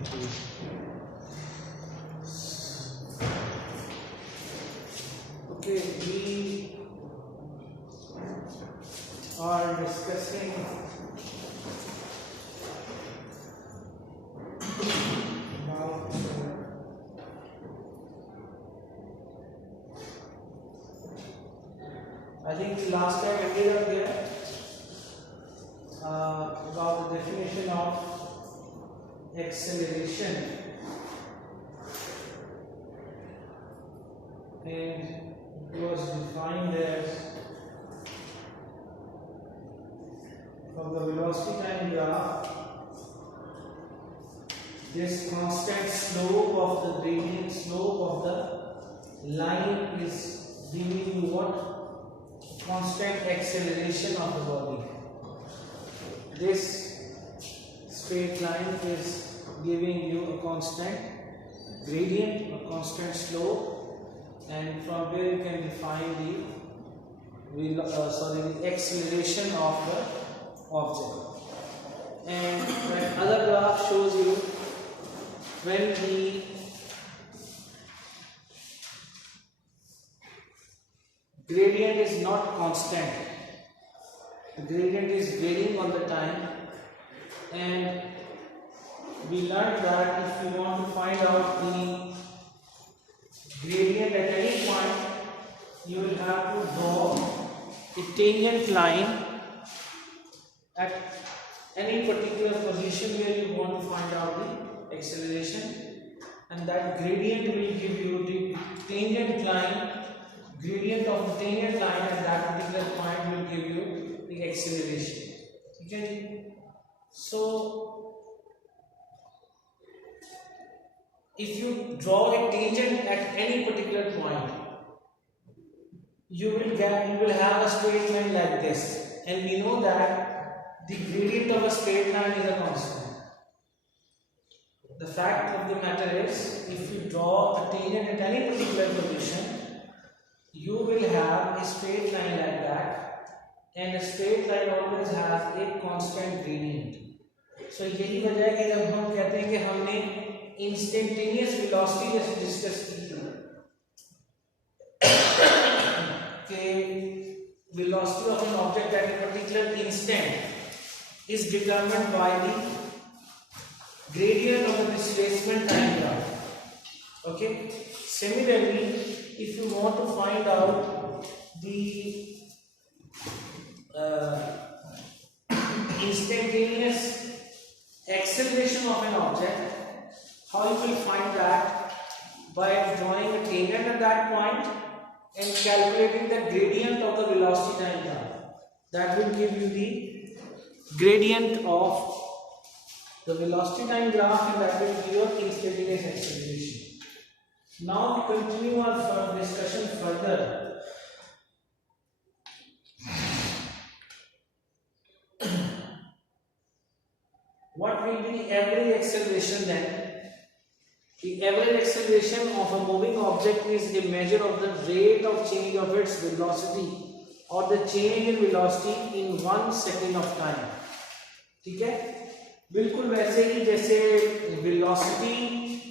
Okay, we are discussing about I think the last time ended up here about the definition of acceleration, and it was defined as from the velocity time graph, this constant slope of the gradient slope of the line is giving you what? Constant acceleration of the body. This straight line is giving you a constant gradient, a constant slope, and from where you can define the acceleration of the object. And that other graph shows you when the gradient is not constant, the gradient is varying all the time, and we learned that if you want to find out the gradient at any point, you will have to draw a tangent line at any particular position where you want to find out the acceleration, and that gradient will give you the tangent line. Gradient of the tangent line at that particular point will give you the acceleration. Okay, so if you draw a tangent at any particular point, you will have a straight line like this, and we know that the gradient of a straight line is a constant. The fact of the matter is, if you draw a tangent at any particular position, you will have a straight line like that, and a straight line always has a constant gradient. So यही वजह है कि जब हम कहते हैं कि हमने instantaneous velocity जैसे डिस्कस की कि velocity of an object at a particular instant is determined by the gradient of the displacement time graph. Okay, similarly, if you want to find out the instantaneous acceleration of an object, how you will find that? By drawing a tangent at that point and calculating the gradient of the velocity time graph. That will give you the gradient of the velocity time graph, and that will give you instantaneous acceleration. Now we continue our discussion further. What will be the average acceleration then? The average acceleration of a moving object is a measure of the rate of change of its velocity or the change in velocity in 1 second of time. ठीक है, बिल्कुल वैसे ही जैसे velocity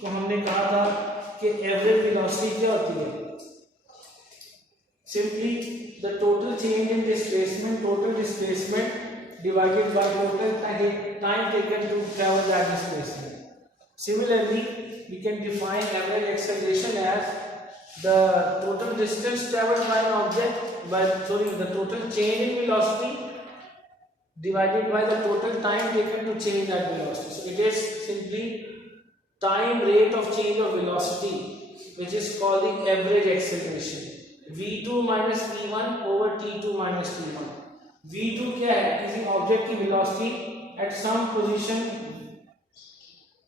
को हमने कहा था कि एवरेज वेलोसिटी क्या होती है? Simply the total change in displacement, total displacement divided by total time taken to travel that displacement. Similarly, we can define average acceleration as the total distance traveled by an object the total change in velocity divided by the total time taken to change that velocity. So it is simply time rate of change of velocity, which is called the average acceleration. v2 minus v1 over t2 minus t1. v2 क्या है? किसी object की velocity at some position,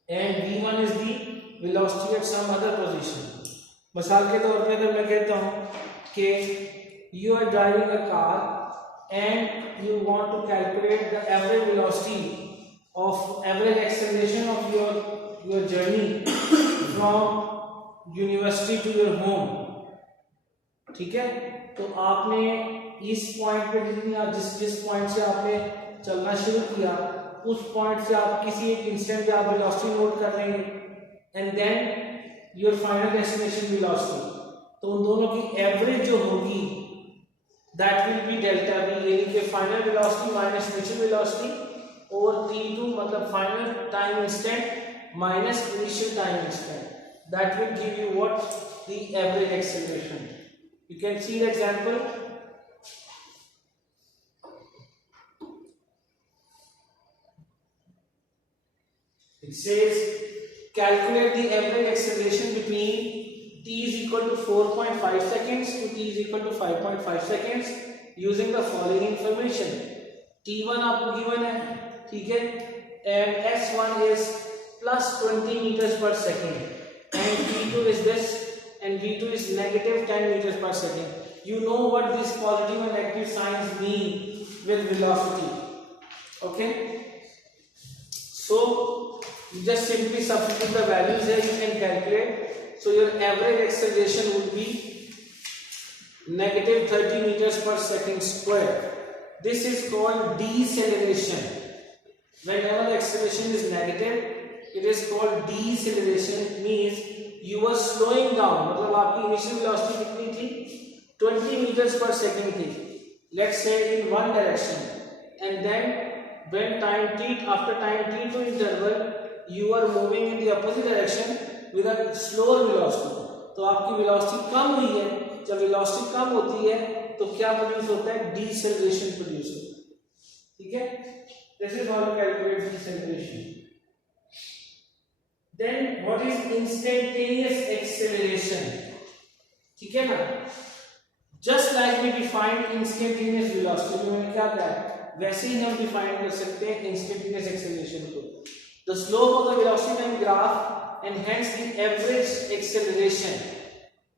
and v1 is the velocity at some other position. मिसाल के तौर पे अगर मैं कहता हूँ कि you are driving a car and you want to calculate the average velocity of average acceleration of your journey from university to your home. ठीक है, तो आपने इस पॉइंट पे जिस पॉइंट से आपने चलना शुरू किया उस पॉइंट से आप किसी एक इंस्टेंट पे आप वेलोसिटी नोट कर लेंगे and then your final destination velocity, तो उन दोनों की एवरेज जो होगी that will be delta v, यानी कि final velocity minus initial velocity और t2 मतलब final time instant minus initial time instant, that will give you what the average acceleration. You can see the example. It says calculate the average acceleration between t is equal to 4.5 seconds to t is equal to 5.5 seconds using the following information. t1 आपको given है, ठीक है, and s1 is plus 20 meters per second. And v2 is this, and v2 is negative 10 meters per second. You know what these positive and negative signs mean with velocity. Okay? So, you just simply substitute the values here, you can calculate. So, your average acceleration would be negative 30 meters per second square. This is called deceleration. Whenever the acceleration is negative, it is called deceleration. It means you are slowing down. मतलब आपकी initial velocity कितनी थी 20 meters per second थी, let's say in one direction, and then when time t after time t2 interval you are moving in the opposite direction with a slower velocity. तो आपकी velocity कम हुई है, जब velocity कम होती है तो क्या प्रोड्यूस होता है, deceleration प्रोड्यूस होता है, ठीक है. This is how you calculate deceleration. Then what is instantaneous acceleration? ठीक है ना, just like we defined instantaneous velocity, मैंने क्या कहा वैसे ही हम डिफाइन कर सकते हैं instantaneous acceleration को. The slope of the velocity time graph and hence the average acceleration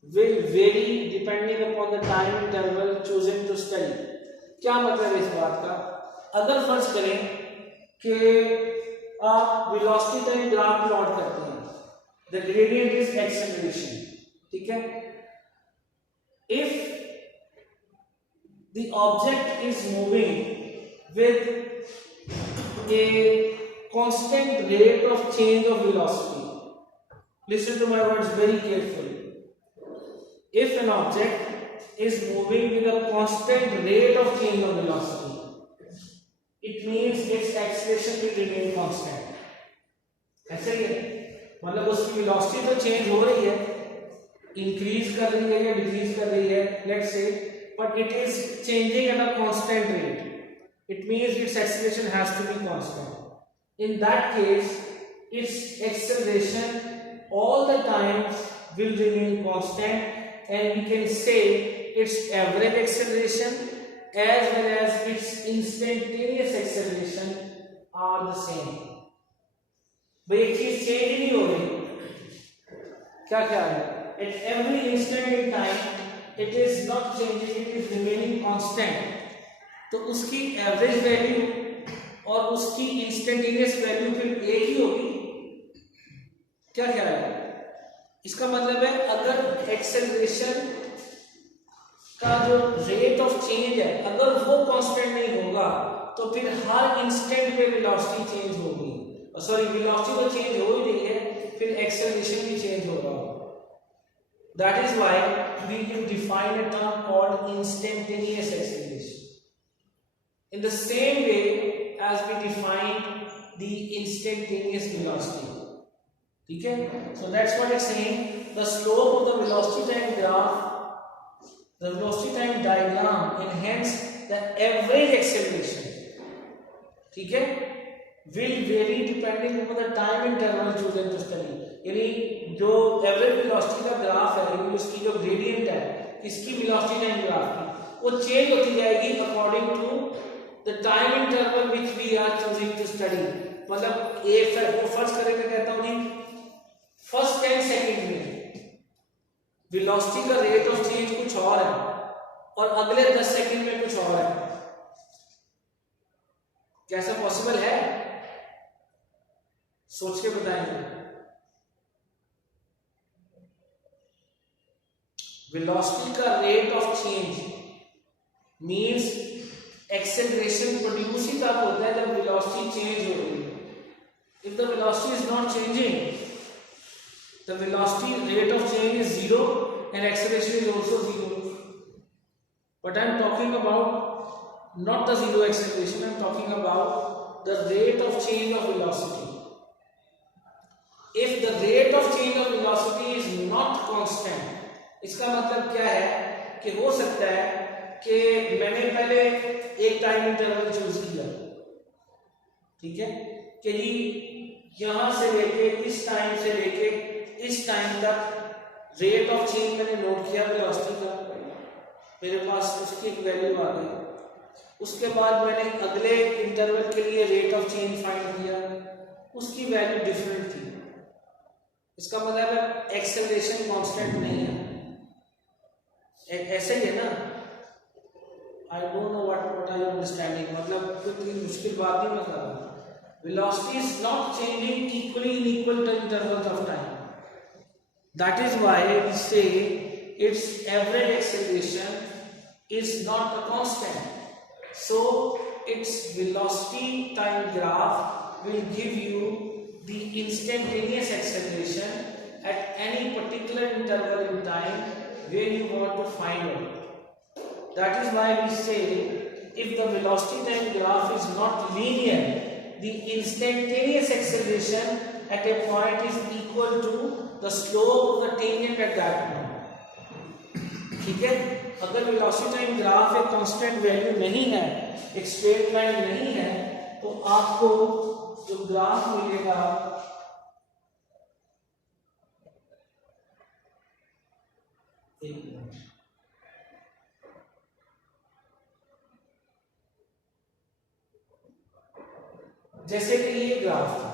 will vary depending upon the time interval chosen to study. क्या मतलब है इस बात का, अगर फर्ज करें कि आप वेलोसिटी टाइम ग्राफ प्लॉट करते हैं, द ग्रेडियंट इज एक्सेलरेशन, ठीक है. If the object is moving with a constant rate of change of velocity, listen to my words very carefully. If an object is moving with a constant rate of change of velocity, it means its acceleration will remain constant. ऐसे ही है, मतलब उसकी velocity तो change हो रही है, increase कर रही है या decrease कर रही है, let's say, but it is changing at a constant rate. It means its acceleration has to be constant. In that case, its acceleration all the times will remain constant, and we can say its average acceleration as well as its instantaneous acceleration are the same. भाई एक चीज change नहीं हो रही, क्या क्या है, at every instant in time it is not changing, it is remaining constant. तो उसकी एवरेज वैल्यू और उसकी इंस्टेंटेनियस वैल्यू फिर एक ही होगी, क्या क्या है. इसका मतलब है अगर एक्सेलरेशन का जो रेट ऑफ चेंज है अगर वो कांस्टेंट नहीं होगा तो फिर हर इंस्टेंट पे वेलोसिटी चेंज होगी, सॉरी वेलोसिटी तो चेंज हो ही रही है, फिर एक्सेलरेशन भी चेंज होगा. That is why we can define a term called instantaneous acceleration in the same way as we defined the instantaneous velocity. ठीक है, so that's what it's saying. The slope of the velocity time graph, the velocity time diagram, and hence the average acceleration, ठीक है, will vary depending upon the time interval chosen to study. यानी जो average velocity का graph है, यानी उसकी जो gradient है इसकी वेलोसिटी टाइम ग्राफ की, वो चेंज होती जाएगी according to the time interval which we are choosing to study. मतलब एक फर्स्ट करें मैं कहता हूं जी फर्स्ट 10 सेकंड में वेलोसिटी का रेट ऑफ चेंज कुछ और है और अगले 10 सेकंड में कुछ और है. कैसा पॉसिबल है, सोच के बताएंगे. वेलोसिटी का rate of change means acceleration produce ही तब होता है जब वेलोसिटी चेंज हो रही है. If the velocity is not changing, the velocity rate of change is zero and acceleration is also zero. But I am talking about not the zero acceleration, I am talking about the rate of change of velocity. If the rate of change of velocity is not constant, इसका मतलब क्या है कि हो सकता है कि मैंने पहले एक टाइम इंटरवल चूज किया, ठीक है, कि जी यहां से लेके इस टाइम से लेके इस टाइम तक रेट ऑफ चेंज मैंने नोट किया वेलोसिटी का, मेरे पास उसकी एक वैल्यू आ गई. उसके बाद मैंने अगले इंटरवल के लिए रेट ऑफ चेंज फाइंड किया, उसकी वैल्यू डिफरेंट थी. इसका मतलब है एक्सेलरेशन कांस्टेंट नहीं है. ऐसे ही है ना. I don't know what are you understanding. मतलब कोई मुश्किल बात नहीं मैं कर रहा. Velocity is not changing equally in equal intervals of time. That is why we say its average acceleration is not a constant. So its velocity time graph will give you the instantaneous acceleration at any particular interval in time where you want to find out. That is why we say if the velocity time graph is not linear, the instantaneous acceleration at a point is equal to the slope of the tangent at that point. ठीक है. अगर velocity time graph एक constant value नहीं है, एक straight line नहीं है, तो आपको जो ग्राफ मिलेगा जैसे कि ये ग्राफ था,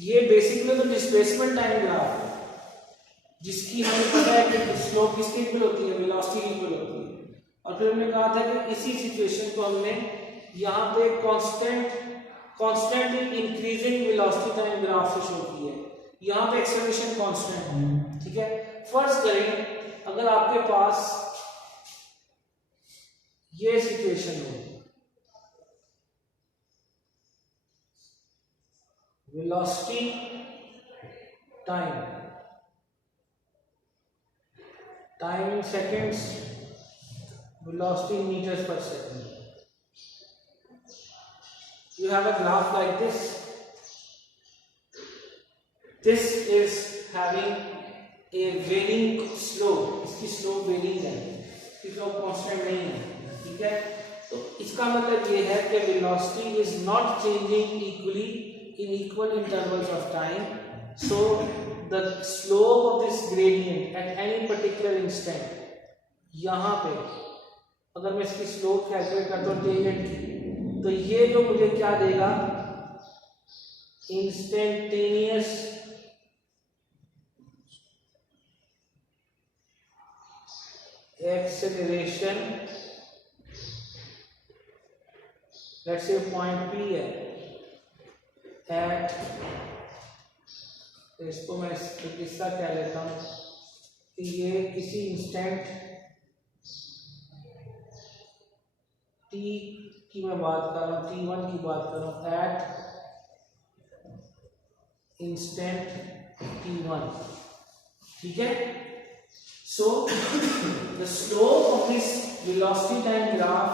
ये बेसिक में तो डिस्प्लेसमेंट टाइम ग्राफ है जिसकी हमें पता है कि स्लोप किसकी इक्वल होती है, वेलोसिटी इक्वल होती है. और फिर हमने कहा था कि इसी सिचुएशन को हमने यहाँ पे constant increasing velocity time graph से शो किया है. यहाँ पे एक्सेलरेशन कांस्टेंट है, ठीक है. फर्ज करें अगर आपके पास ये सिचुएशन हो, velocity time in seconds, velocity in meters per second. You have a graph like this. This is having a varying slope. इसकी slope varying है, इसकी slope constant नहीं है, ठीक है. तो इसका मतलब ये है कि velocity is not changing equally in equal intervals of time. So the slope of this gradient at any particular instant, यहाँ पे अगर मैं इसकी स्लोप कैलकुलेट करता हूँ टेंजेंट की, तो ये जो मुझे क्या देगा, instantaneous acceleration. Let's say point P है एट, इसको मैं किस्सा कह लेता हूँ कि ये किसी इंस्टेंट t की मैं बात कर रहा हूँ, t1 की बात कर रहा हूँ, एट इंस्टेंट t1, ठीक है. So the slope of this velocity time graph,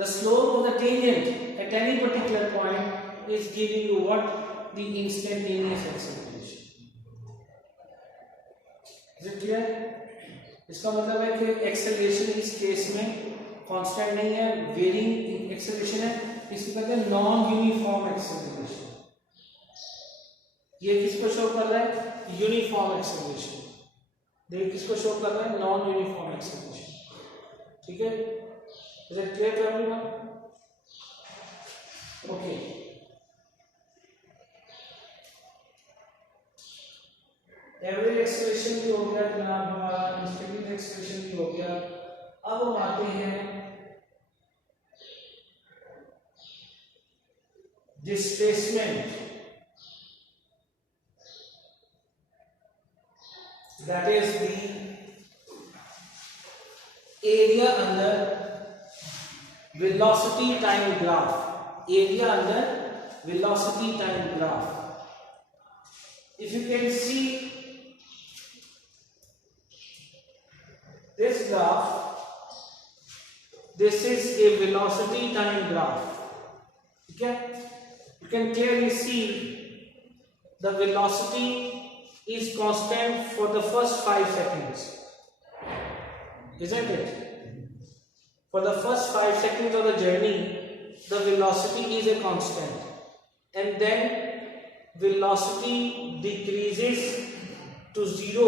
the slope of the tangent at any particular point is giving you what, the instantaneous acceleration. Is it clear? इसका मतलब है कि एक्सेलरेशन इस case में constant नहीं है, वेरिंग एक्सेलरेशन है. इसको कहते हैं नॉन यूनिफॉर्म एक्सेलरेशन. ये किसको शो कर रहा है, यूनिफॉर्म एक्सेलरेशन. देखिए किसको शो कर रहा है, नॉन यूनिफॉर्म एक्सेलरेशन, ठीक है. Is it clear to everyone? Okay. Average acceleration भी हो गया जनाब हमारा, इंस्टेंटेनियस एक्सेलरेशन भी हो गया. अब हम आते हैं displacement, that is the area under velocity time graph, area under velocity time graph. If you can see this graph, this is a velocity time graph. Okay, you can clearly see the velocity is constant for the first 5 seconds, isn't it? For the first 5 seconds of the journey, the velocity is a constant, and then velocity decreases to 0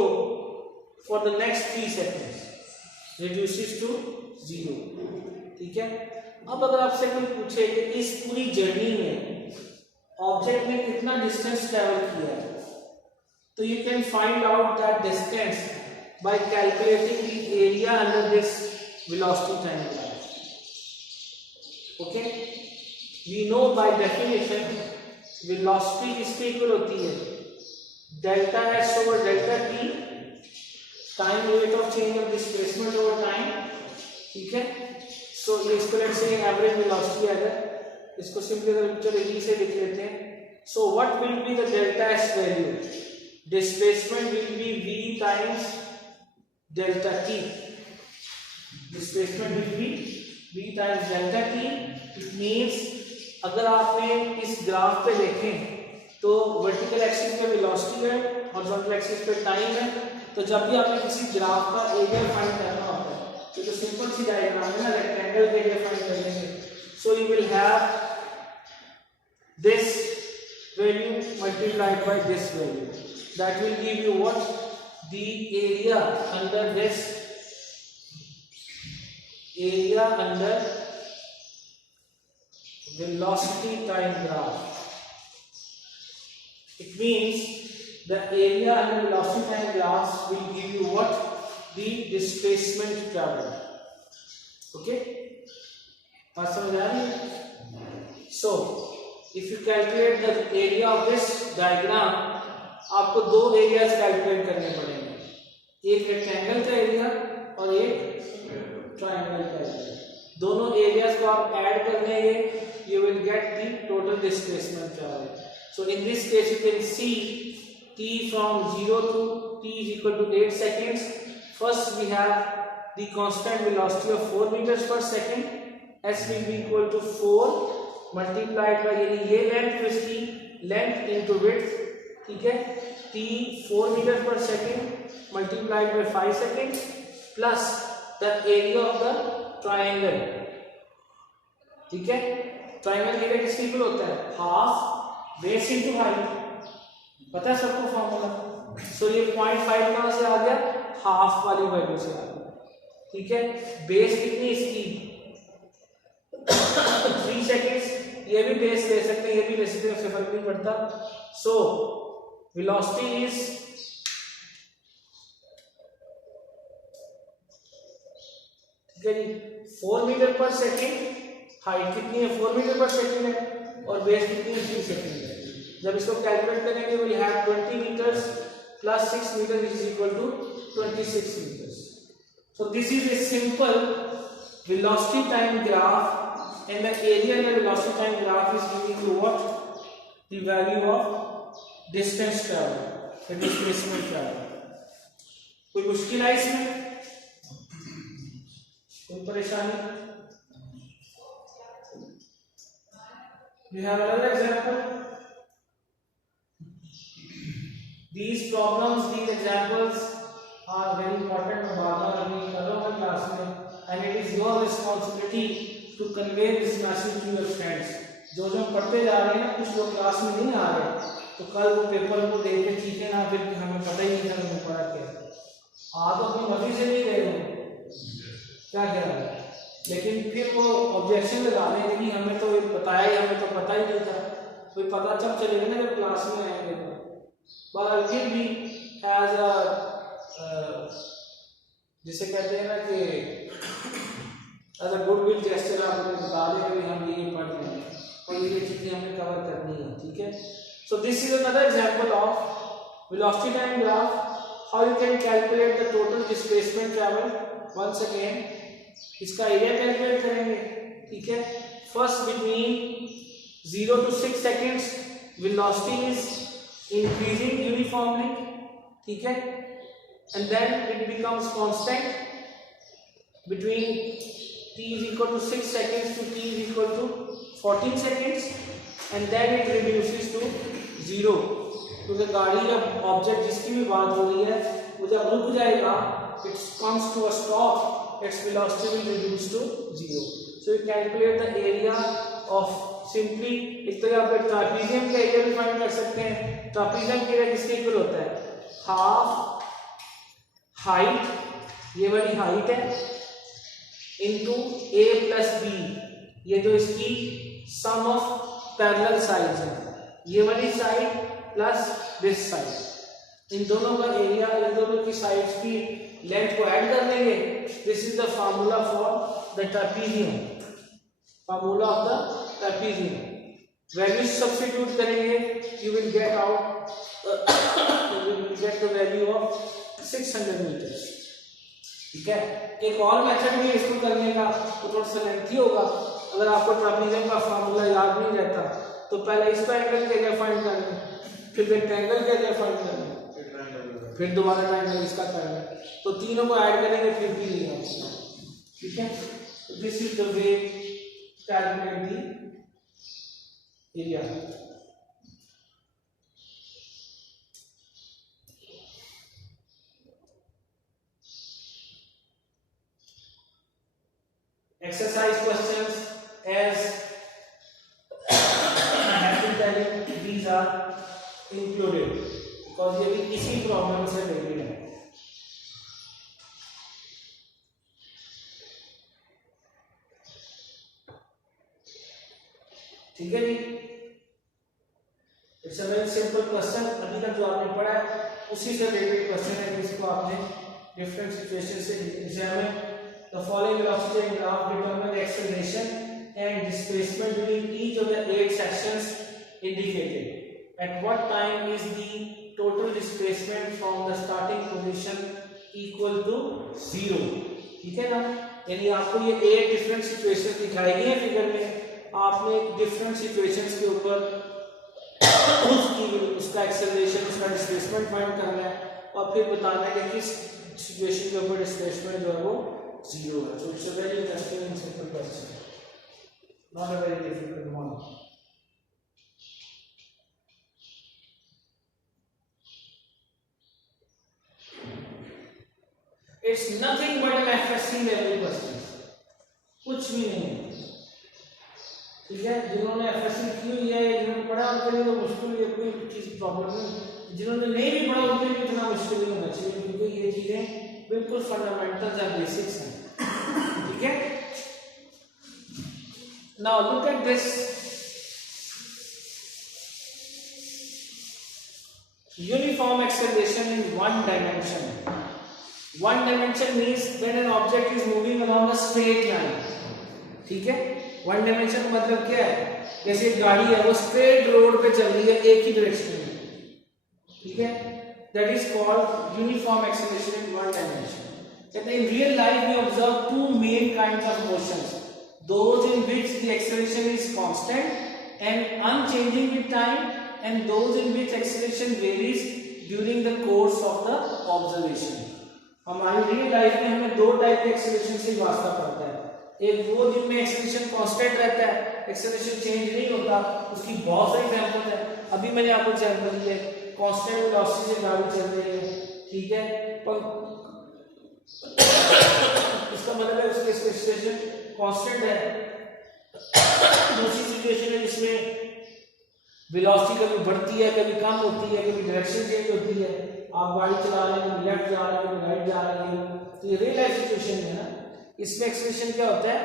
for the next 3 seconds, reduces to 0. ठीक है, अब अगर आपसे कोई पूछे कि इस पूरी जर्नी में ऑब्जेक्ट ने कितना डिस्टेंस ट्रेवल किया है, तो you can find out that distance by calculating the area under this velocity time graph. Okay, we know by definition velocity इसके इक्वल होती है delta s over delta t, time rate of change of displacement over time. ठीक है, so ये इसको let's say average velocity है, इसको simply अगर पिक्चर ए से लिख लेते हैं. So what will be the delta s value? Displacement will be v times delta t. Displacement will be v times delta t. It means अगर आपने इस ग्राफ पे देखें तो वर्टिकल एक्सिस पे वेलोसिटी है, हॉरिजॉन्टल एक्सिस पे टाइम है. तो जब भी आपने किसी ग्राफ का एरिया फाइंड करना होता है तो सिंपल सी डायग्राम है ना, रेक्टेंगल का एरिया फाइंड कर लेंगे. So you will have this value multiplied by this value, that will give you what, the area under this area under velocity time graph. It means the area under velocity time graph will give you what, the displacement traveled. Okay, बात समझ आ रही है? So if you calculate the area of this diagram, आपको दो areas calculate करने पड़ेंगे, एक rectangle का एरिया और एक ट्रायंगल का एरिया. दोनों एरियाज को आप ऐड कर लेंगे, you will get the total displacement traveled. So in this case you can see t from 0 to t is equal to 8 seconds. First we have the constant velocity of 4 meters per second. S will be equal to 4 multiplied by ये length इसकी length into width. ठीक है, t 4 meters per second multiplied by 5 seconds plus the area of the triangle. ठीक है, triangle area किसके equal होता है, half base into height. पता है सबको फॉर्मूला. सो ये 0.5 कहां से आ गया, हाफ वाली वैल्यू से आ गया. ठीक है, बेस कितनी इसकी 3 सेकंड्स, ये भी बेस ले सकते हैं, ये भी ले सकते हैं, उससे फर्क नहीं पड़ता. सो वेलोसिटी इज ठीक है जी 4 मीटर पर सेकेंड. हाइट कितनी है, 4 मीटर पर सेकेंड है, और बेस कितनी है, 3 सेकेंड है. जब इसको कैलकुलेट करेंगे will have 20 meters plus 6 meter is equal to 26 meters. So this is a simple velocity time graph, and the area in the velocity time graph is giving you what, the value of distance traveled, the displacement traveled. कोई मुश्किल है इसमें, कोई परेशानी? We have another example. These problems, these examples are very important. बाद में अभी करूँगा क्लास में, and it is your responsibility to convey this message to your friends. जो हम पढ़ते जा रहे हैं, कुछ लोग क्लास में नहीं आ रहे, तो कल वो पेपर को देख के चीखे ना, फिर हमें पता ही नहीं था हमने पढ़ा क्या. आ तो अपनी मर्जी से नहीं गए हो, क्या कह रहा है, लेकिन फिर वो ऑब्जेक्शन लगा रहे हैं कि हमें तो बताया ही, हमें तो पता ही नहीं था. कोई पता जब चलेगा ना जब क्लास में आएंगे तो. But I will be as a जिसे कहते हैं ना कि एज अ गुडविल जेस्चर आप उन्हें बता दें कि हम ये पढ़ रहे हैं और ये चीजें हमें कवर करनी है. ठीक है, so this is another example of velocity time graph, how you can calculate the total displacement travel. Once again इसका एरिया कैलकुलेट करेंगे, ठीक है। First between 0 to 6 seconds velocity is increasing uniformly, ठीक है, and then it becomes constant between t is equal to 6 seconds to t is equal to 14 seconds, and then it reduces to 0, क्योंकि गाड़ी जब object जिसकी भी बात हो रही है वो जब रुक जाएगा, it comes to a stop, its velocity will reduce to 0. So you calculate the area of simply, एक तो यहाँ पे ट्रापीजियम का एरिया भी फाइंड कर सकते हैं। ट्रापीजियम का एरिया किसके इक्वल होता है? हाफ हाइट, ये वाली हाइट है, इनटू a प्लस बी, ये जो इसकी सम ऑफ पैरेलल साइड्स है, ये वाली साइड प्लस दिस साइड, इन दोनों का एरिया, इन दोनों की साइड्स की लेंथ को ऐड कर देंगे। This is the formula for the trapezium, formula of the trapezium. Value substitute करेंगे, you will get out, you will get the value of 600 metres, ठीक है। एक और मेथड भी है इसको करने का, तो थोड़ा सा लेंथी होगा। अगर आपको ट्रापीजियम का फार्मूला याद नहीं रहता तो पहले इस ट्रायंगल का एरिया फाइंड करना, फिर ट्रायंगल का एरिया फाइंड करना, फिर दोबारा ट्रायंगल इसका करना, तो तीनों को ऐड करेंगे फिर भी नहीं आएगा, ठीक है। This is the way calculate the area. Exercise questions, as I have been telling, these are included because ये भी इसी प्रॉब्लम से रिलेटेड है। ठीक है जी, it's a very simple question. अभी तक जो आपने पढ़ा है उसी से रिलेटेड क्वेश्चन है, जिसको आपने डिफरेंट सिचुएशन से examine. The following velocity and graph determine the acceleration and displacement during each of the 8 sections indicated. At what time is the total displacement from the starting position equal to 0? ठीक है ना, यानी आपको ये 8 different situations दिखाई गई हैं figure में, आपने डिफरेंट सिचुएशंस के ऊपर उसका एक्सेलरेशन, उसका डिस्प्लेसमेंट फाइंड करना है और फिर बताना है कि किस सिचुएशन के ऊपर डिस्प्लेसमेंट जो है वो 0 है। So it's a very interesting and simple question, not a very difficult one. It's nothing but an FSC level question, कुछ भी नहीं है, ठीक है। जिन्होंने FSC की हुई है, जिन्होंने पढ़ा उनके लिए तो मुश्किल, ये कोई चीज प्रॉब्लम नहीं। जिन्होंने नहीं भी पढ़ा उनके लिए इतना मुश्किल नहीं होना चाहिए, क्योंकि ये चीजें बिल्कुल फंडामेंटल्स और बेसिक्स हैं, ठीक है। Now look at this, uniform acceleration in one dimension. One dimension means when an object is moving along a straight line, ठीक है। वन डायमेंशन मतलब क्या है? जैसे एक गाड़ी है वो स्ट्रेट रोड पे चल रही है एक ही डायरेक्शन में, ठीक है, that is called uniform acceleration in one dimension. In real life, we observe two main kinds of motions: those in which the acceleration is constant and unchanging with time, and those in which acceleration varies during the course of the observation. हमारी real life में हमें दो type के acceleration से वास्ता पड़ता है। एक वो जिनमें एक्सेलरेशन कांस्टेंट रहता है, एक्सेलरेशन चेंज नहीं होता, उसकी बहुत सारी एग्जांपल है। अभी मैंने आपको एग्जांपल दी है, कांस्टेंट वेलोसिटी से गाड़ी चल रही है, ठीक है, पर इसका मतलब है उसकी एक्सेलरेशन कांस्टेंट है। दूसरी सिचुएशन है जिसमें वेलोसिटी कभी बढ़ती है, कभी कम होती है, कभी डायरेक्शन चेंज होती है, आप गाड़ी चला रहे हैं, लेफ्ट जा रहे हैं, राइट जा रहे हैं, तो ये रियल लाइफ सिचुएशन है ना। इसमें एक्सेलरेशन क्या होता है?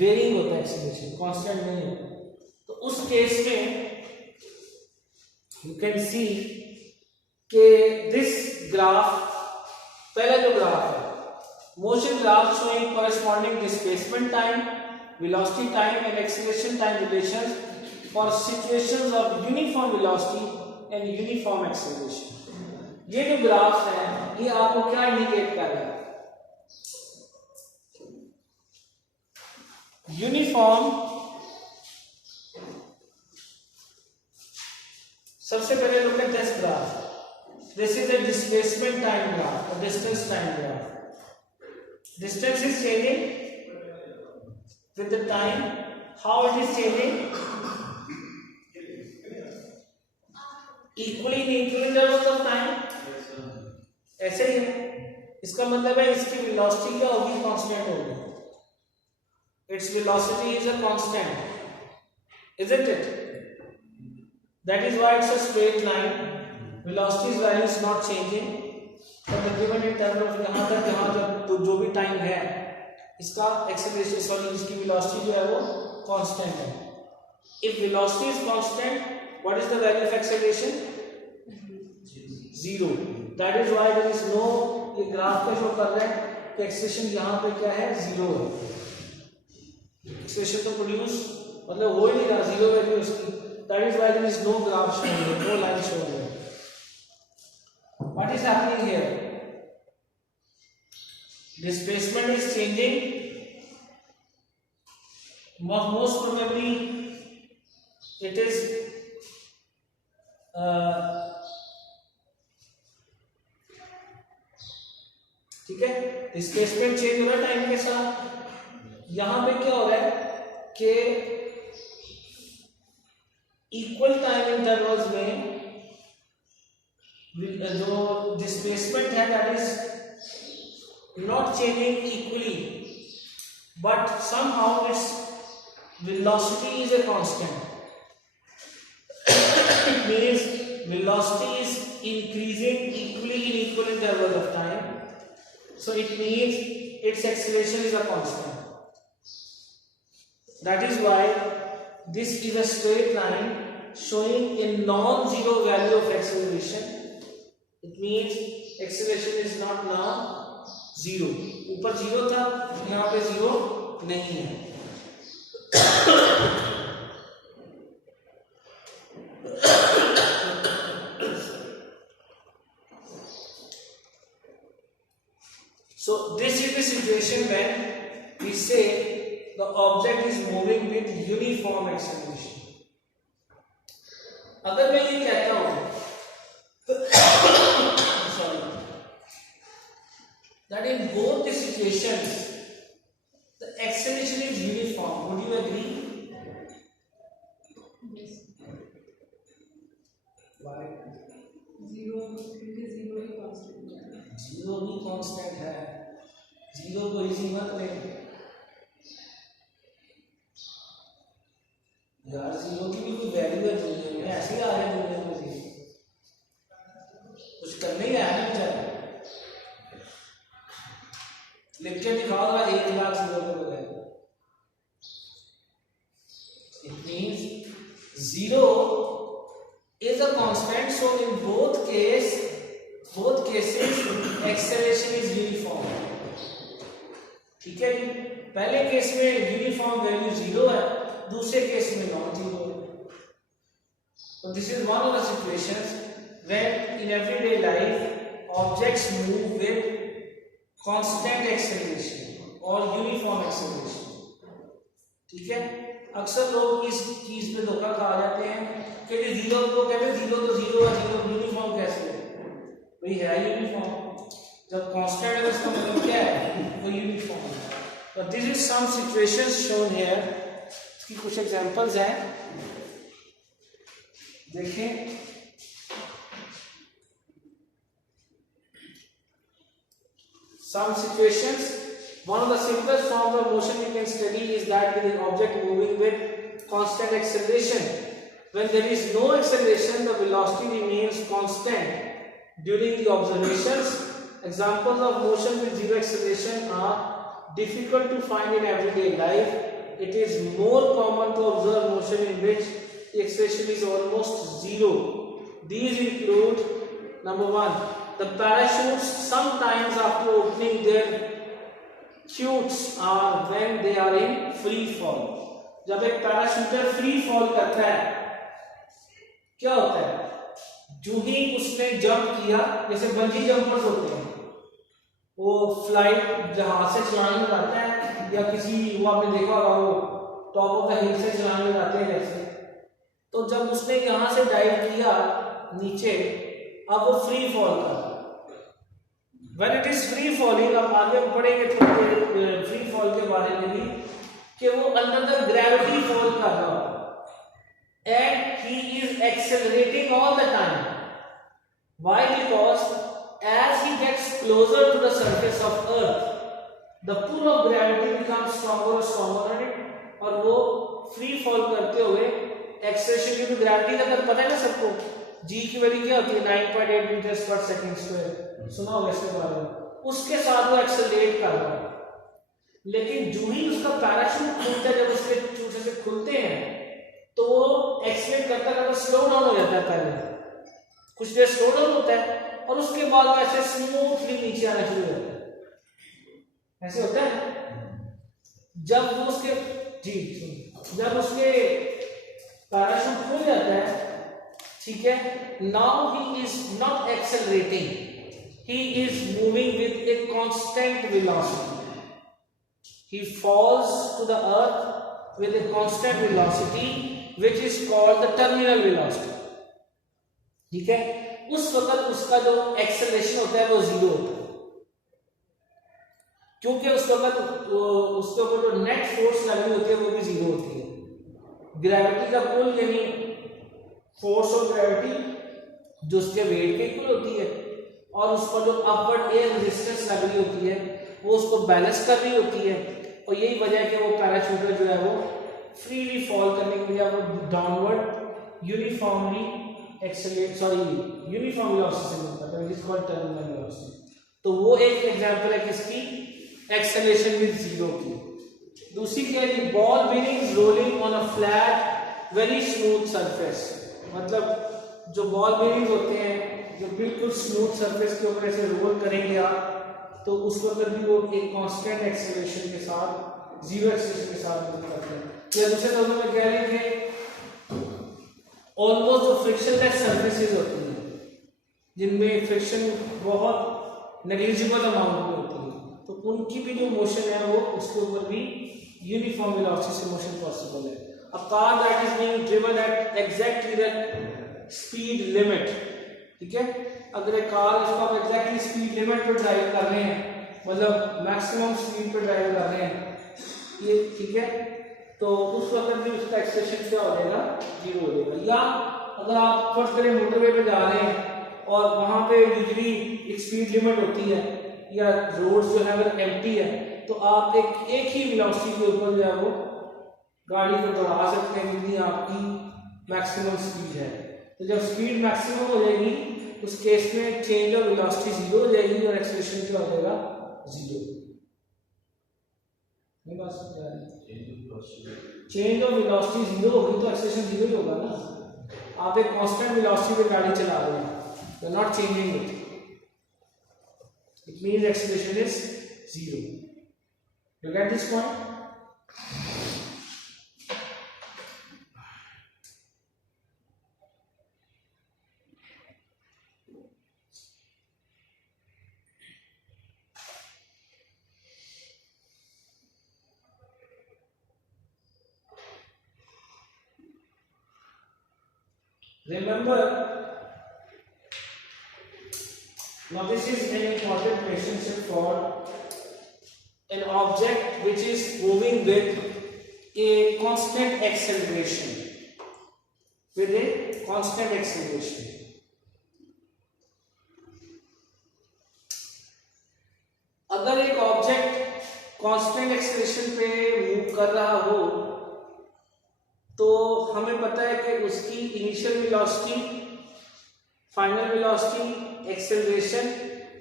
वेरिंग होता है, एक्सेलरेशन कांस्टेंट नहीं होता। तो उस केस में यू कैन सी के दिस ग्राफ, पहला जो ग्राफ है motion graph showing corresponding displacement time, velocity time and acceleration time relations for situations of uniform velocity and uniform acceleration. ये जो ग्राफ है ये आपको क्या इंडिकेट कर रहा है? यूनिफॉर्म, सबसे पहले लोग हैं this graph. This is a displacement time graph or distance time graph. Distance is changing with the time. How it is changing? Equally in equal intervals of time. ऐसे ही है. इसका मतलब है इसकी वेलोसिटी क्या होगी? कांस्टेंट होगी. Its velocity is a constant, isn't it? That is why it's a straight line. Velocity's value is not changing for the given interval of यहाँ तक यहाँ तक तो जो भी टाइम है इसका एक्सेलरेशन सॉरी इसकी वेलोसिटी जो है वो कांस्टेंट है. If velocity is constant, what is the value of acceleration? 0. That is why there is no, ये ग्राफ पे शो कर रहा है कि एक्सेलरेशन यहाँ पे क्या है? 0 है. एक्सेलरेशन तो प्रोड्यूस मतलब हो ही नहीं रहा, 0 वैल्यू उसकी. That is why there is no graph shown here, no line shown here. What is happening here? Displacement is changing. Most probably it is ठीक है. डिस्प्लेसमेंट चेंज हो रहा है टाइम के साथ. यहां पे क्या हो रहा है कि इक्वल टाइम इंटरवल्स में जो डिस्प्लेसमेंट है that is not changing equally but somehow its velocity is a constant. It means velocity is increasing equally in equal intervals of time. So it means its acceleration is a constant. That is why this is a straight line showing a non-zero value of acceleration. It means acceleration is not now zero. ऊपर zero था, यहाँ पे zero नहीं है. So this is the situation when we say the object is moving with uniform acceleration. अगर मैं ये कहता हूं sorry that in both the situations the acceleration is uniform, would you agree? Yes. Why? Zero he constant है. Zero भी constant है. Zero को easy मत ले यार, जीरो की भी कोई वैल्यू है दुनिया में, ऐसे ही आ रहे हैं दुनिया में जीरो. कुछ करने ही आया नहीं बेचारा. लिख के दिखाओ 1 लाख जीरो के बगैर. It means zero is a constant, so in both cases acceleration is uniform. ठीक है जी. पहले केस में यूनिफॉर्म वैल्यू जीरो है, दूसरे केस में नॉन जीरो है. So this is one of the situations when in everyday life objects move with constant acceleration or uniform acceleration. ठीक है. अक्सर लोग इस चीज पे धोखा खा जाते हैं कि जीरो को कहते हैं जीरो तो जीरो है, जीरो यूनिफॉर्म कैसे है? भाई है यूनिफॉर्म. जब कांस्टेंट है उसका मतलब क्या है? वो यूनिफॉर्म है. But this is some situations shown here. इसकी कुछ एग्जांपल्स हैं, देखें. Some situations, one of the simplest forms of motion we can study is that with an object moving with constant acceleration. When there is no acceleration, the velocity remains constant during the observations. Examples of motion with zero acceleration are difficult to find in everyday life. It is more common to observe motion in which the acceleration is almost zero. These include, number one, the parachutes sometimes after opening their chutes are when they are in free fall. जब एक parachuter free fall करता है क्या होता है? जो ही उसने jump किया, जैसे बंजी जंपर्स होते हैं, वो फ्लाइट जहाज से चलाने में जाता है या किसी वो आपने देखा होगा वो टॉप ऑफ द हिल से चलाने में जाते हैं जैसे, तो जब उसने यहाँ से डाइव किया नीचे, अब वो फ्री फॉल कर रहा है। When it is free falling, अब आगे पढ़ेंगे थोड़ी देर फ्री फॉल के बारे में भी कि वो अंडर द ग्रेविटी फॉल कर रहा है and he is accelerating all the time. Why? Because as he gets closer to the surface of earth, the pull of gravity becomes stronger and stronger on it, और वो free fall करते हुए acceleration, क्योंकि gravity का पता है ना सबको, जी की वैल्यू क्या होती है 9.8 मीटर्स पर सेकंड स्क्वायर, सुना होगा इसके बारे में, उसके साथ वो एक्सेलरेट कर रहा है। लेकिन जो ही उसका पैराशूट खुलता है, जब उसके चूचे से खुलते हैं तो वो एक्सेलरेट करता करता स्लो डाउन हो जाता है, पहले कुछ देर स्लो डाउन होता है और उसके बाद वो ऐसे स्मूथली नीचे आना शुरू होता है। ऐसे होता है जब वो उसके जब उसके पैराशूट खुल जाता है, ठीक है, now he is not accelerating, he is moving with a constant velocity, he falls to the earth with a constant velocity which is called the terminal velocity, ठीक है। उस वक्त उसका जो एक्सेलरेशन होता है वो जीरो होता है, क्योंकि उस वक्त उसके ऊपर जो नेट फोर्स लगी होती है वो भी जीरो होती है। ग्रेविटी का पुल यानी फोर्स ऑफ ग्रेविटी जो उसके वेट के इक्वल होती है, और उस पर जो अपवर्ड एयर रेजिस्टेंस लग रही होती है वो उसको बैलेंस कर रही होती है, और यही वजह है कि वो पैराशूटर जो है वो फ्रीली फॉल करने की बजाय वो डाउनवर्ड यूनिफॉर्मली यूनिफॉर्म वेलोसिटी से मूव करता है, जिसको कॉल्ड टर्मिनल वेलोसिटी। तो वो एक एग्जांपल है किसकी, एक्सेलरेशन विद जीरो की। दूसरी क्या है, ball being rolling on a flat very smooth surface, मतलब जो बॉल बीइंग होते हैं जो बिल्कुल स्मूथ सरफेस के ऊपर ऐसे रोल करेंगे आप, तो उस वक्त भी वो एक कांस्टेंट एक्सेलरेशन के साथ, जीरो एक्सेलरेशन के साथ मूव करते हैं। या दूसरे शब्दों में कह रहे हैं कि ऑलमोस्ट जो फ्रिक्शनलेस सरफेसेस होती हैं जिनमें फ्रिक्शन बहुत नेग्लिजिबल अमाउंट में होती है, तो उनकी भी जो मोशन है वो उसके ऊपर भी यूनिफॉर्म वेलोसिटी से मोशन पॉसिबल है। A car that is being driven at exactly the speed limit, ठीक है, अगर एक कार इसको आप एग्जैक्टली स्पीड लिमिट पर ड्राइव कर रहे हैं, मतलब मैक्सिमम स्पीड पर ड्राइव कर रहे हैं ये, ठीक है, तो उस वक्त भी उसका एक्सेलरेशन क्या हो जाएगा, जीरो हो जाएगा। या अगर आप फर्स्ट करें मोटरवे पे जा रहे हैं और वहां पे यूजुअली एक स्पीड लिमिट होती है या रोड्स जो है अगर एम्प्टी है, तो आप एक ही वेलोसिटी के ऊपर जो है वो गाड़ी को दौड़ा सकते हैं जितनी आपकी मैक्सिमम स्पीड है। तो जब स्पीड मैक्सिमम हो जाएगी उस केस में चेंज ऑफ वेलोसिटी जीरो हो जाएगी और एक्सेलरेशन क्या हो जाएगा, जीरो। नहीं बात समझ आ रही, चेंज ऑफ वेलोसिटी जीरो होगी तो एक्सेलरेशन जीरो ही होगा ना। आप एक कांस्टेंट वेलोसिटी पे गाड़ी चला रहे हैं, you are not changing it, it means acceleration is zero. You get this point? Remember, now this is an important relationship for an object which is moving with a constant acceleration. With a constant acceleration. अगर एक object constant acceleration पे move कर रहा हो तो हमें पता है कि उसकी initial velocity, final velocity, acceleration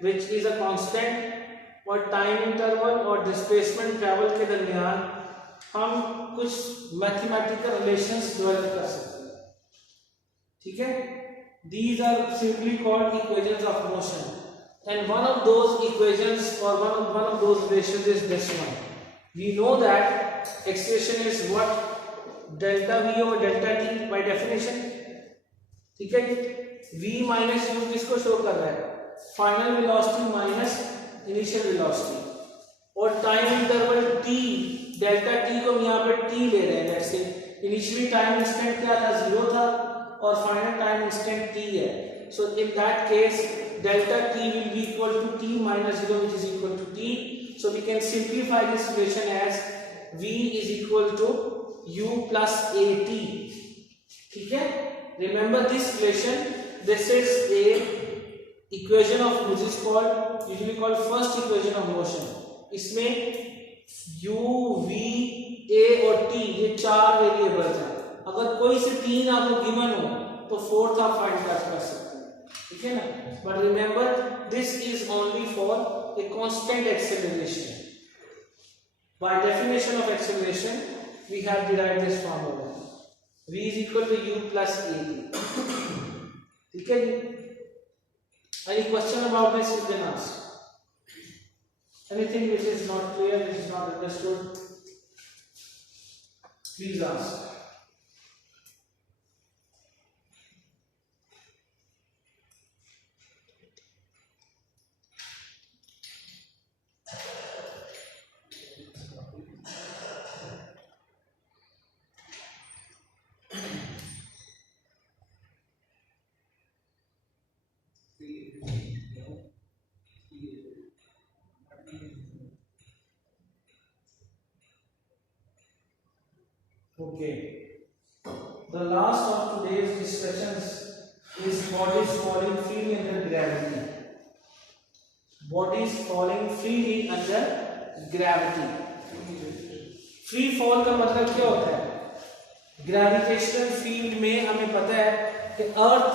which is a constant और टाइम इंटरवल और डिस्प्लेसमेंट ट्रैवल के दरमियान हम कुछ मैथमेटिकल रिलेशंस डेवलप कर सकते हैं, ठीक है। These are simply called equations of motion and one of those equations और one of those relations is this one. We know that acceleration is what delta v और डेल्टा टी बाय डेफिनेशन, ठीक है। v minus u किसको show कर रहा है, final velocity minus initial velocity, और time interval t, delta t को हम यहाँ पे t ले रहे हैं। जैसे इनिशियली टाइम इंस्टेंट क्या था, 0 था, और फाइनल टाइम इंस्टेंट t है। So in that case delta t will be equal to t minus 0 which is equal to t. So we can simplify this equation as v is equal to u plus at. ठीक है, remember this equation, this is a equation of which is called usually called first equation of motion. इसमें u, v, a और t ये 4 variables हैं। अगर कोई से 3 आपको गिवन हो तो फोर्थ आप फाइंड कर सकते हैं, ठीक है ना। But remember this is only for a constant acceleration. By definition of acceleration we have derived this formula v is equal to u plus at। ठीक है जी, any question about this you can ask. Anything which is not clear, which is not understood, please ask. Okay. The last of today's discussions is bodies falling freely under gravity. Bodies falling freely under gravity. Free fall का मतलब क्या होता है? Gravitational field में हमें पता है कि अर्थ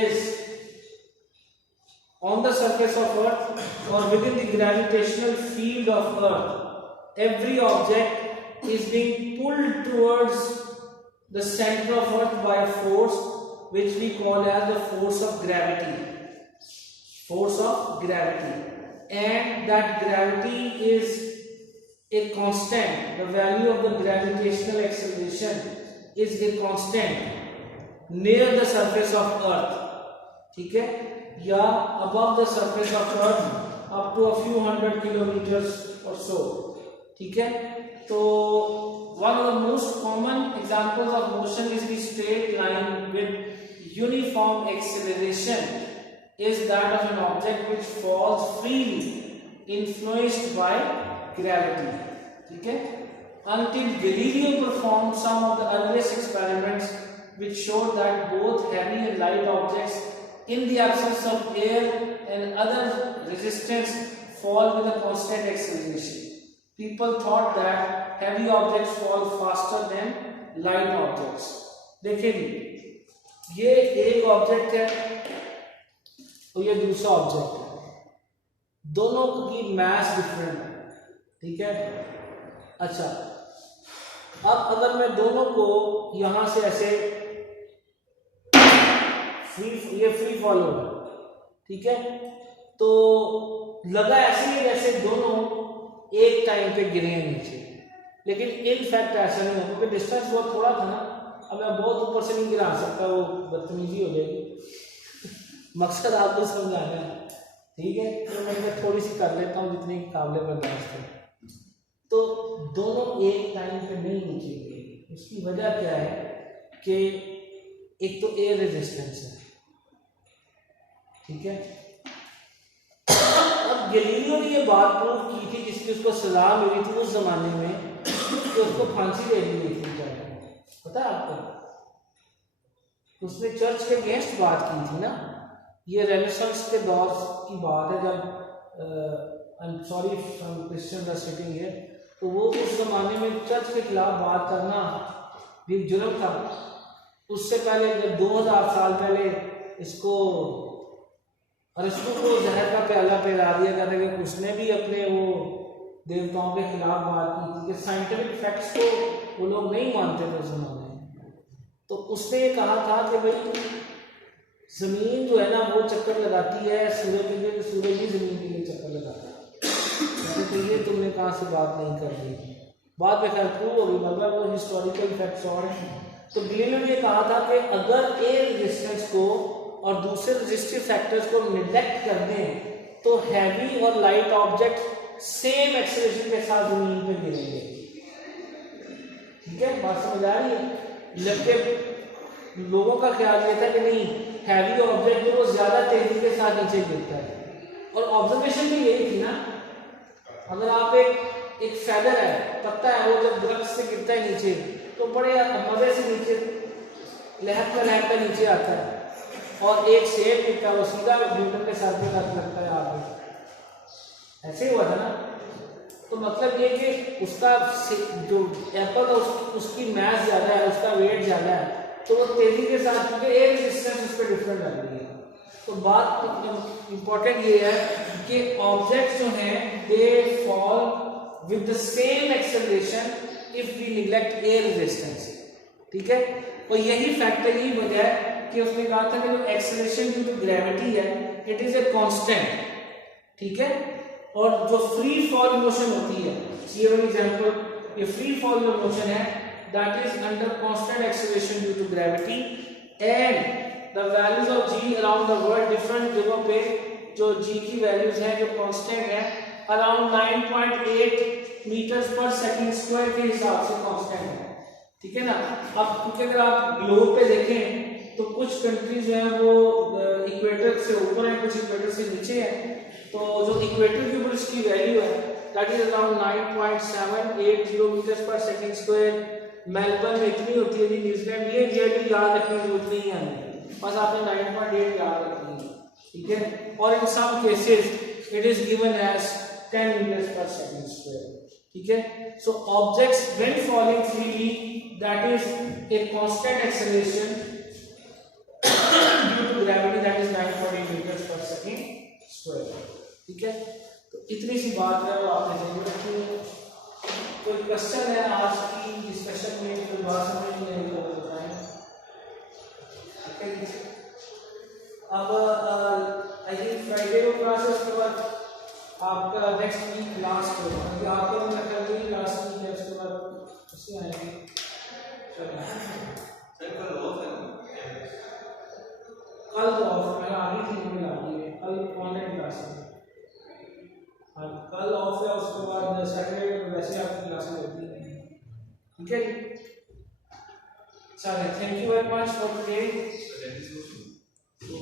is on the surface of earth or within the gravitational field of earth. Every object is being pulled towards the center of earth by a force which we call as the force of gravity, and that gravity is a constant. The value of the gravitational acceleration is a constant near the surface of earth, ठीक है, या above the surface of earth up to a few hundred kilometers or so, ठीक है। तो one of the most common examples of motion is the straight line with uniform acceleration is that of an object which falls freely influenced by gravity, ठीक है। Until Galileo performed some of the earliest experiments which showed that both heavy and light objects in the absence of air and other resistance fall with a constant acceleration. People thought that heavy objects fall faster than light objects. देखिए ये एक object है और ये दूसरा object है, दोनों की मास डिफरेंट है, ठीक है। अच्छा, अब अगर मैं दोनों को यहां से ऐसे ये फ्री फॉल होगा, ठीक है, तो लगा ऐसे ही जैसे दोनों एक टाइम पे गिरे हैं नीचे, लेकिन इन फैक्ट ऐसा नहीं है क्योंकि डिस्टेंस बहुत थोड़ा था ना। अब मैं बहुत ऊपर से नहीं गिरा सकता, वो बदतमीजी हो जाएगी। मकसद आपको समझाना है, ठीक है, तो मैं थोड़ी सी कर लेता हूँ जितनी काबिल बर्दाश्त है। तो दोनों एक टाइम पे नहीं नीचे गिरे, उसकी वजह क्या है कि एक तो एयर रेजिस्टेंस है, ठीक है। अब गैलीलियो ने ये बात प्रूव की थी जिसकी उसको सजा मिली थी उस जमाने में कि उसको फांसी दे दी गई थी, पता है आपको? उसने चर्च के अगेंस्ट बात की थी ना। ये रेनेसांस के दौर की बात है जब I am sorry from Christian are sitting here, तो वो उस जमाने में चर्च के खिलाफ बात करना भी जुर्म था। उससे पहले जब 2000 साल पहले इसको अरिस्टो को जहर का प्याला पिला दिया गया था कि उसने भी अपने वो देवताओं के खिलाफ बात की थी कि साइंटिफिक फैक्ट्स को वो लोग नहीं मानते थे उस जमाने में। तो उसने ये कहा था कि भाई जमीन जो है ना वो चक्कर लगाती है सूरज के लिए, तो सूरज ही जमीन के लिए चक्कर लगाता है। तो ये तुमने कहाँ से बात नहीं कर दी, बात में खैर प्रूव होगी मगर वो हिस्टोरिकल फैक्ट्स और हैं। तो गैलीलियो ने कहा था कि अगर एयर रेजिस्टेंस को और दूसरे रेजिस्टिव फैक्टर्स को निग्लेक्ट कर दें तो हैवी और लाइट ऑब्जेक्ट सेम एक्सेलरेशन के साथ जमीन पे गिरेंगे। ठीक है, बात समझ आ रही है? जबकि लोगों का ख्याल ये था कि नहीं, हैवी ऑब्जेक्ट जो वो ज्यादा तेजी के साथ नीचे गिरता है, और ऑब्जर्वेशन भी यही थी ना। अगर आप एक फेदर है, पत्ता है, वो जब दरख्त से गिरता है नीचे तो बड़े मजे से नीचे लहकता नीचे आता है, और एक सेब गिरता है वो सीधा न्यूटन के साथ में लगता है आगे। ऐसे ही हुआ था ना। तो मतलब ये कि उसका जो एप्पल है उसकी मास ज्यादा है, उसका वेट ज्यादा है, तो वो तेजी के साथ, क्योंकि एक रेजिस्टेंस उस पर डिफरेंट लग रही है। तो बात इंपॉर्टेंट ये है कि ऑब्जेक्ट्स जो हैं they fall with the same acceleration if we neglect air resistance. ठीक है, और यही फैक्टर, यही वजह है कि उसने कहा था कि जो एक्सेलरेशन ड्यू टू ग्रेविटी है इट इज ए कांस्टेंट। ठीक है, और जो फ्री फॉल मोशन होती है, ये वाली एग्जांपल, ये फ्री फॉल मोशन है, that is under constant acceleration due to gravity, and the values of g around the world, different जगहों पे जो g की वैल्यूज हैं जो कांस्टेंट है, around 9.8 metres per second square के हिसाब से कांस्टेंट है। ठीक है ना। अब क्योंकि अगर आप ग्लोब पे देखें तो कुछ कंट्रीज जो है वो इक्वेटर से ऊपर है, कुछ इक्वेटर से नीचे है। तो जो इक्वेटर के ऊपर इसकी वैल्यू है that is around 9.780 metres per second square. Melbourne में इतनी होती है जी, न्यूजीलैंड, ये वैल्यू याद रखने की जरूरत नहीं है, बस आपने 9.8 याद रखनी है। ठीक है, और in some cases it is given as 10 metres per second square. ठीक है, so objects when falling freely that is a constant acceleration due to gravity that is 9.8 metres per second square. ठीक है, तो इतनी सी बात है वो आपने जरूर रखनी है। कोई क्वेश्चन है आज की डिस्कशन में, कोई बात समझ नहीं आई तो बताएं। अब आई थिंक फ्राइडे को क्लास है, उसके बाद आपका नेक्स्ट वीक लास्ट होगा, क्योंकि आपके में कल ही लास्ट वीक है, उसके बाद उससे आएंगे। कल तो ऑफ है, आगे थी मिल आ रही है, कल ऑनलाइन क्लास है। हाँ, कल ऑफ है, उसके बाद सैटरडे वैसे आपकी क्लासेस होती हैं। ठीक है, चलिए, thank you very much for today. तो